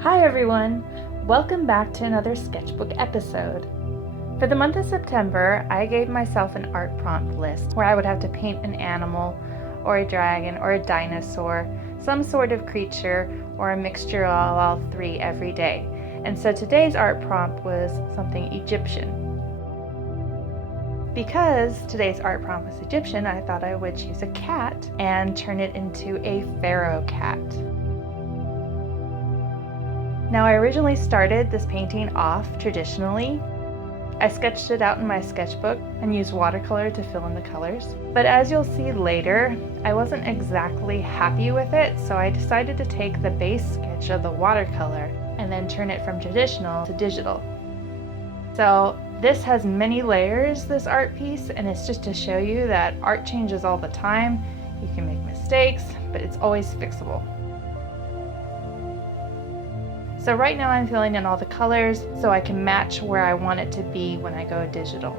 Hi everyone! Welcome back to another sketchbook episode. For the month of September, I gave myself an art prompt list where I would have to paint an animal, or a dragon, or a dinosaur, some sort of creature, or a mixture of all three every day. And so today's art prompt was something Egyptian. Because today's art prompt was Egyptian, I thought I would choose a cat and turn it into a pharaoh cat. Now, I originally started this painting off traditionally. I sketched it out in my sketchbook and used watercolor to fill in the colors. But as you'll see later, I wasn't exactly happy with it, so I decided to take the base sketch of the watercolor and then turn it from traditional to digital. So this has many layers, this art piece, and it's just to show you that art changes all the time. You can make mistakes, but it's always fixable. So right now I'm filling in all the colors so I can match where I want it to be when I go digital.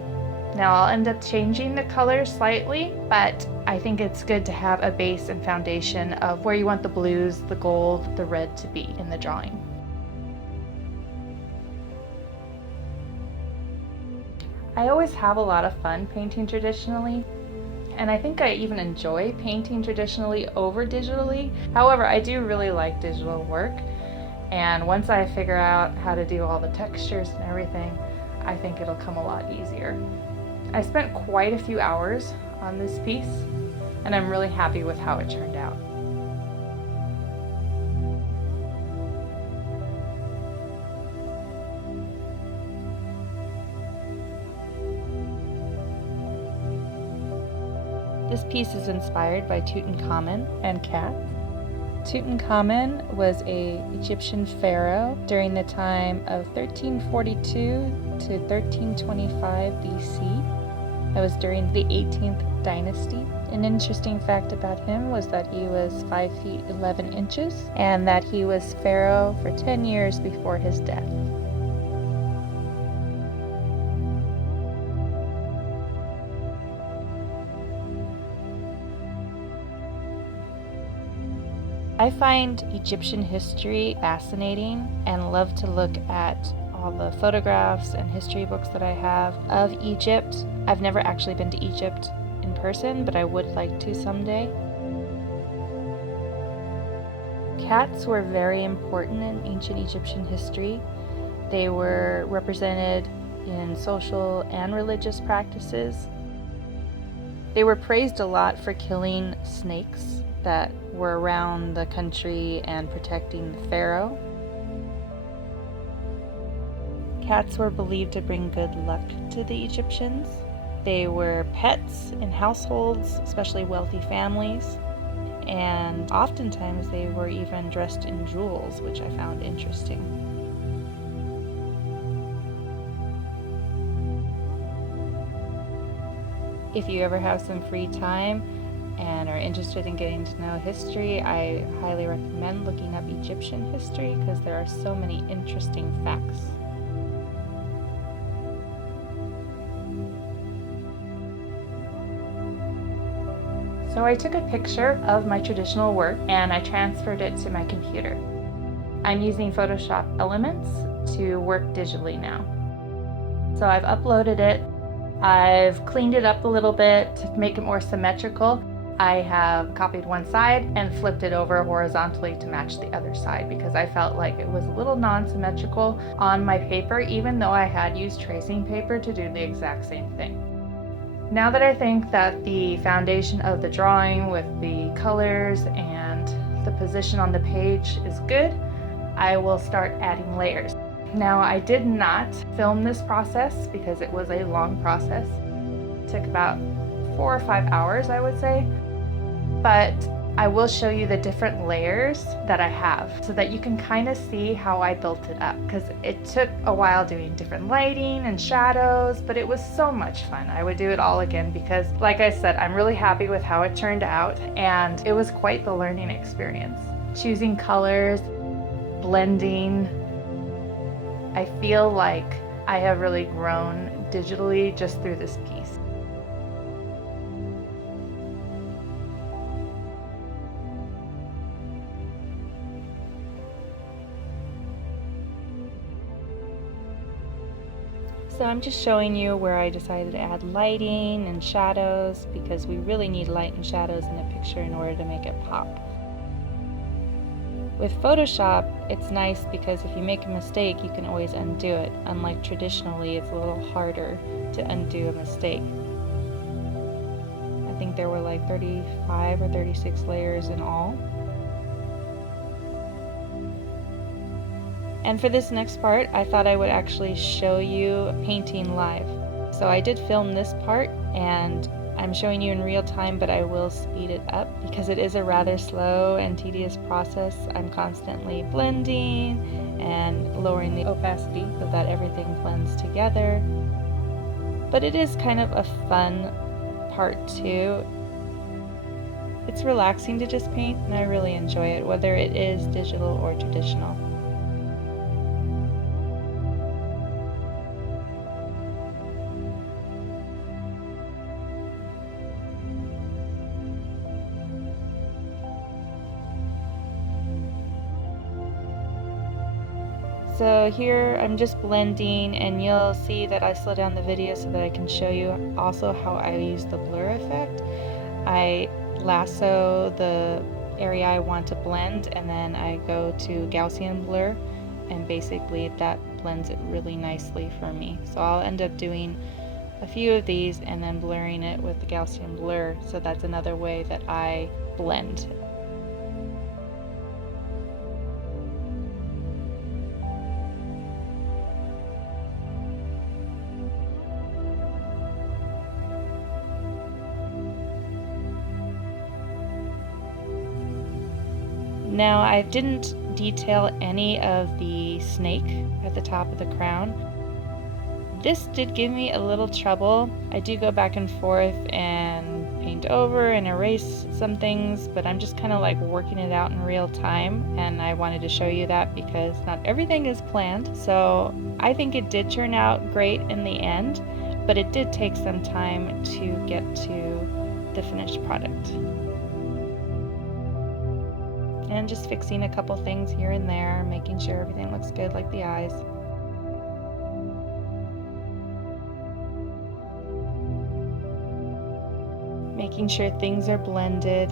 Now I'll end up changing the colors slightly, but I think it's good to have a base and foundation of where you want the blues, the gold, the red to be in the drawing. I always have a lot of fun painting traditionally, and I think I even enjoy painting traditionally over digitally. However, I do really like digital work. And once I figure out how to do all the textures and everything, I think it'll come a lot easier. I spent quite a few hours on this piece, and I'm really happy with how it turned out. This piece is inspired by Tutankhamun and cats. Tutankhamun was an Egyptian pharaoh during the time of 1342 to 1325 BC. That was during the 18th dynasty. An interesting fact about him was that he was 5 feet 11 inches and that he was pharaoh for 10 years before his death. I find Egyptian history fascinating and love to look at all the photographs and history books that I have of Egypt. I've never actually been to Egypt in person, but I would like to someday. Cats were very important in ancient Egyptian history. They were represented in social and religious practices. They were praised a lot for killing snakes that were around the country and protecting the pharaoh. Cats were believed to bring good luck to the Egyptians. They were pets in households, especially wealthy families, and oftentimes they were even dressed in jewels, which I found interesting. If you ever have some free time and are interested in getting to know history, I highly recommend looking up Egyptian history because there are so many interesting facts. So I took a picture of my traditional work and I transferred it to my computer. I'm using Photoshop Elements to work digitally now. So I've uploaded it. I've cleaned it up a little bit to make it more symmetrical. I have copied one side and flipped it over horizontally to match the other side because I felt like it was a little non-symmetrical on my paper, even though I had used tracing paper to do the exact same thing. Now that I think that the foundation of the drawing with the colors and the position on the page is good, I will start adding layers. Now, I did not film this process because it was a long process. It took about 4 or 5 hours, I would say. But I will show you the different layers that I have so that you can kind of see how I built it up, because it took a while doing different lighting and shadows, but it was so much fun. I would do it all again because, like I said, I'm really happy with how it turned out, and it was quite the learning experience. Choosing colors, blending. I feel like I have really grown digitally just through this piece. So I'm just showing you where I decided to add lighting and shadows, because we really need light and shadows in a picture in order to make it pop. With Photoshop, it's nice because if you make a mistake, you can always undo it. Unlike traditionally, it's a little harder to undo a mistake. I think there were like 35 or 36 layers in all. And for this next part, I thought I would actually show you painting live. So I did film this part, and I'm showing you in real time, but I will speed it up because it is a rather slow and tedious process. I'm constantly blending and lowering the opacity so that everything blends together. But it is kind of a fun part too. It's relaxing to just paint, and I really enjoy it, whether it is digital or traditional. So here I'm just blending, and you'll see that I slow down the video so that I can show you also how I use the blur effect. I lasso the area I want to blend, and then I go to Gaussian blur, and basically that blends it really nicely for me. So I'll end up doing a few of these and then blurring it with the Gaussian blur, so that's another way that I blend. Now, I didn't detail any of the snake at the top of the crown. This did give me a little trouble. I do go back and forth and paint over and erase some things, but I'm just kind of like working it out in real time, and I wanted to show you that because not everything is planned. So I think it did turn out great in the end, but it did take some time to get to the finished product. And just fixing a couple things here and there, making sure everything looks good, like the eyes. Making sure things are blended,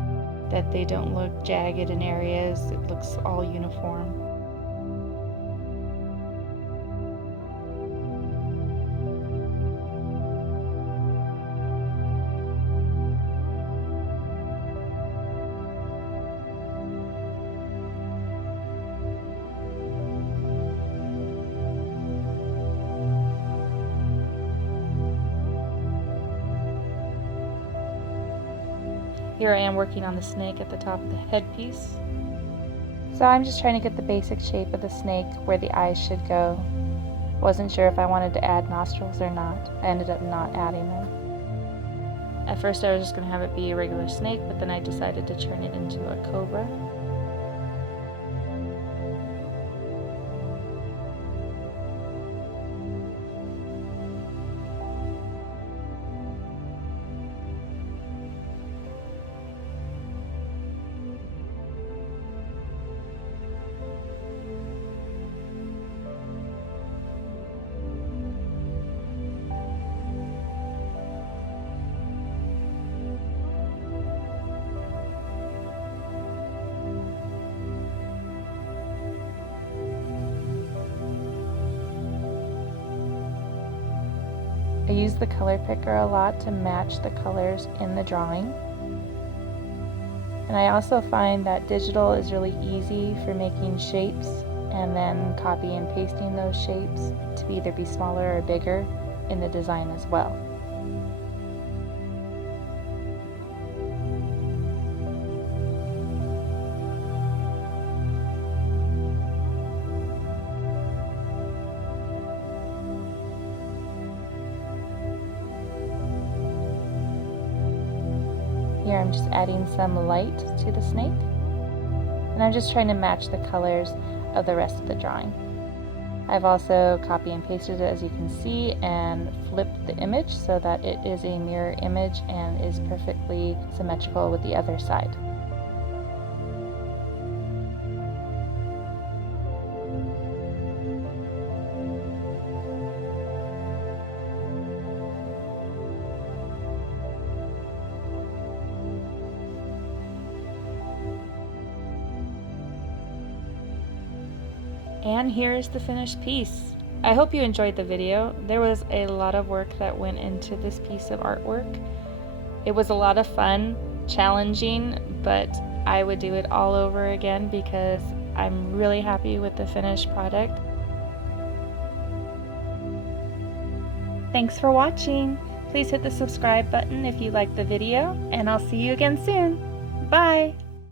that they don't look jagged in areas, it looks all uniform. Here I am working on the snake at the top of the headpiece. So I'm just trying to get the basic shape of the snake where the eyes should go. Wasn't sure if I wanted to add nostrils or not. I ended up not adding them. At first I was just going to have it be a regular snake, but then I decided to turn it into a cobra. I use the color picker a lot to match the colors in the drawing. And I also find that digital is really easy for making shapes and then copy and pasting those shapes to either be smaller or bigger in the design as well. Here I'm just adding some light to the snake, and I'm just trying to match the colors of the rest of the drawing. I've also copy and pasted it, as you can see, and flipped the image so that it is a mirror image and is perfectly symmetrical with the other side. And here's the finished piece. I hope you enjoyed the video. There was a lot of work that went into this piece of artwork. It was a lot of fun, challenging, but I would do it all over again because I'm really happy with the finished product. Thanks for watching. Please hit the subscribe button if you liked the video, and I'll see you again soon. Bye!